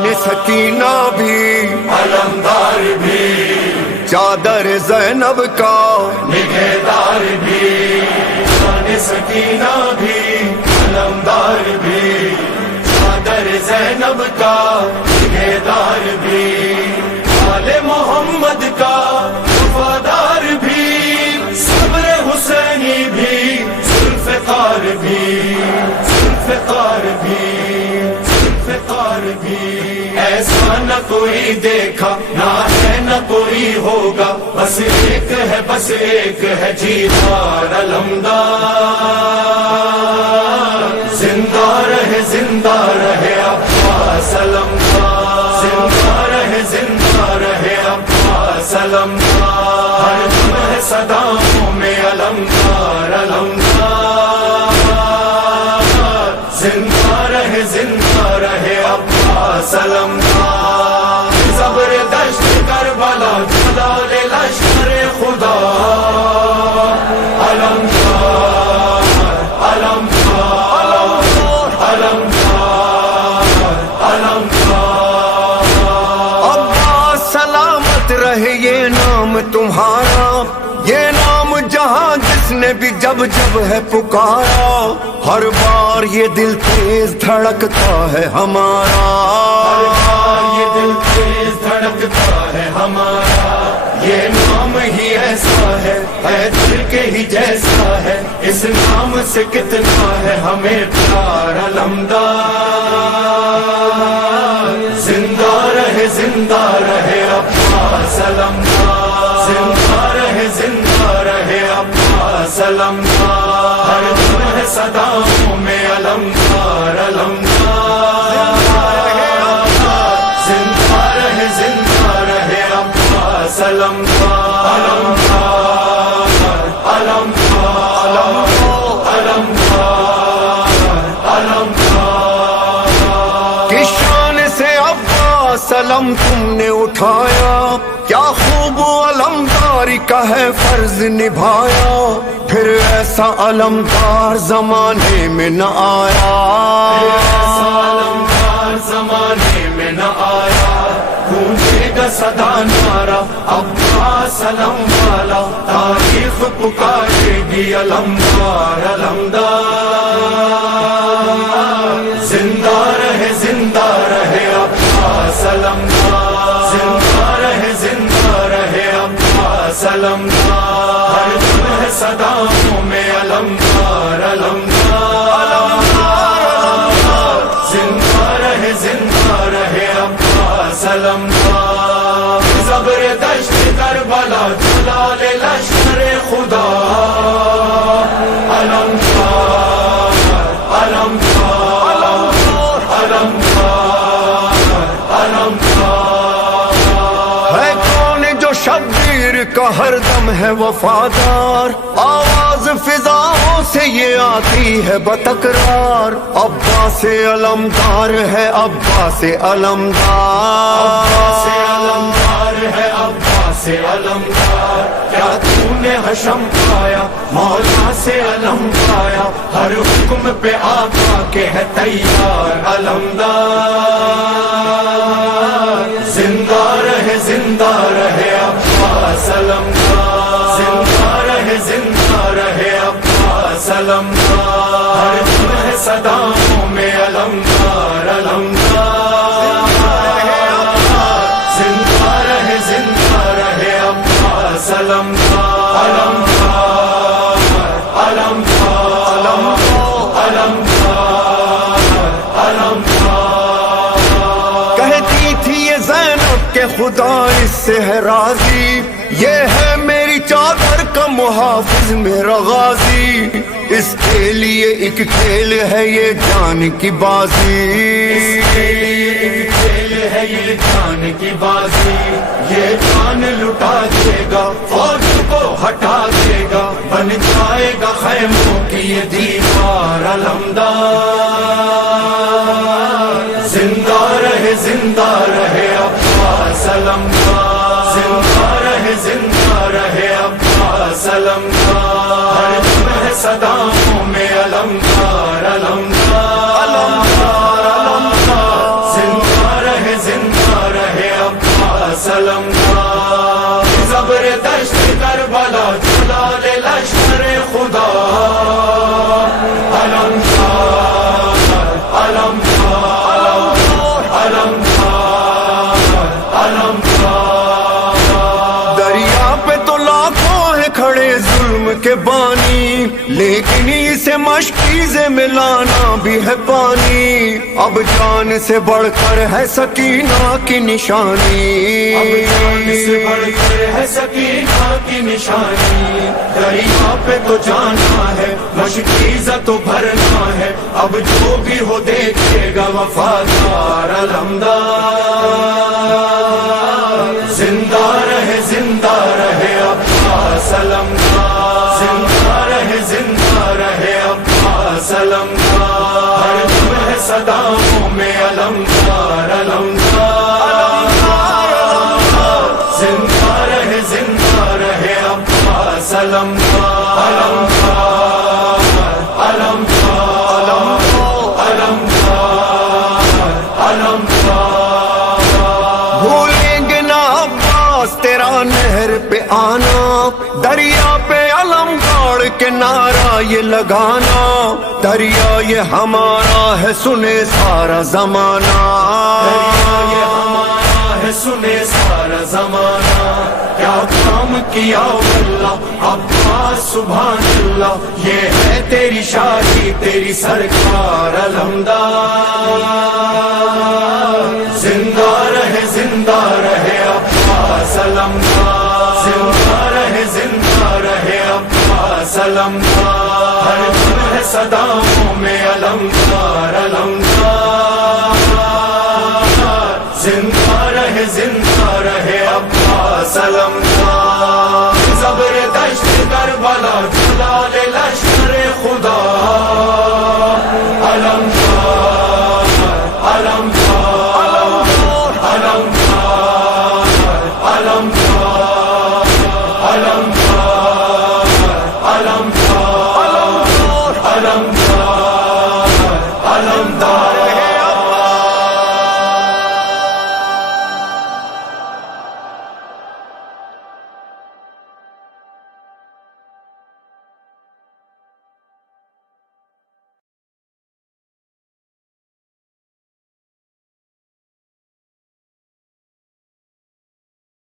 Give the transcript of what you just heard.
شان سکینہ بھی علمدار بھی، چادر زینب کا نگہدار بھی، شان سکینہ بھی علمدار بھی، چادر زینب کا نگہدار بھی، آل محمد کا وفادار بھی، صبر حسینی بھی، ذوالفقار بھی، ذوالفقار بھی، ذوالفقار بھی، ایسا نہ کوئی دیکھا نہ ہے نہ کوئی ہوگا، بس ایک ہے بس ایک ہے جیدار علمدار، زندہ رہے عباس علمدار، زندہ رہے عباس علمدار، ہر دم ہے صداؤں میں علمدار، علمدار، زندہ رہے عباس علمدار، زبردست کربلا جلال لشکر خدا، علمدار، علمدار، علمدار، علمدار، عباس سلامت رہے یہ نام تمہارا، یہ نام جہاں جس نے بھی جب ہے پکارا، ہر بار یہ دل تیز دھڑکتا ہے ہمارا، ہر بار یہ دل تیز دھڑکتا ہے ہمارا، یہ نام ہی ایسا ہے دل کے ہی جیسا ہے، اس نام سے کتنا ہے ہمیں پیار، علمدار، زندہ رہے عباس علمدار، زندہ رہے عباس علمدار، ہر دم ہے صداؤں میں علمدار، علمدار، زندہ رہے عباس علمدار، علمدار، علمدار، علمدار، علمدار، کس شان سے عباس علم تم نے اٹھایا، کیا خوب علمداری کا ہے فرض نبھایا، پھر ایسا علمدار زمانے میں نہ آیا، ایسا علمدار زمانے میں نہ آیا، گونجے گا صدا نعرہ عباس علم والا، تاریخ پکارے گی علمدار، علمدار، زندہ رہے عباس علمدار، زندہ رہے عباس علمدار، ہر دم ہے صداؤں میں علمدار، علمدار، زندہ رہے عباس علمدار، زبردست کربلا جلال لشکر خدا، علمدار، علمدار، علمدار، علمدار، ہے کون جو شبیر کا ہر دم ہے وفادار، آواز فضاؤں سے یہ آتی ہے بتکرار، عباس علمدار ہے عباس علمدار، عباس علمدار ہے عباس علمدار، کیا تو نے حشم پایا مولا سے علم پایا، ہر حکم پہ آقا کے ہے تیار، علمدار، زندہ رہے عباس علمدار، زندہ رہے عباس علمدار، ہر دم ہے صداؤں میں علمدار، علمدار، زندہ رہے عباس علمدار، علمدار، علمدار، علمدار، علمدار، کہتی تھی یہ زینب کہ خدا اس سے ہے راضی، یہ ہے میری چادر کا محافظ میرا غازی، اس کے لیے ایک کھیل ہے یہ جان کی بازی، ایک کھیل ہے یہ جان کی بازی، یہ جان لٹا دے گا فوج کو ہٹا دے گا، بن جائے گا خیموں کی یہ دیوار، علمدار، زندہ رہے عباس علمدار، زندہ رہے عباس علمدار، ہر دم ہے صداؤں میں علمدار، علمدار، علمدار، سے مشکیزیں ملانا بھی ہے پانی، اب جان سے بڑھ کر ہے سکینہ کی نشانی، اب جان سے بڑھ کر ہے سکینہ کی نشانی، دریا پہ تو جانا ہے مشکیزہ تو بھرنا ہے، اب جو بھی ہو دیکھے گا وفادار علمدار، زندہ رہے عباس علمدار، زندہ رہے عباس علمدار، ہر دم ہے صداؤں میں علمدار علمدار، زندہ رہے عباس علمدار علمدار علمدار، بھولیں گے نہ عباس تیرا نہر پہ آنا، دریا پہ علم گاڑ کے نعرہ یہ لگانا، دریا یہ ہمارا ہے سنے سارا زمانہ، دریا یہ ہمارا ہے سنے سارا زمانہ، کیا کام کیا اللہ عباس سبحان اللہ، یہ ہے تیری شادی تیری سرکار علمدار، زندہ رہے عباس علمدار، زندہ رہے عباس علمدار، ہر دم ہے صداؤں میں علمدار علمدار، زندہ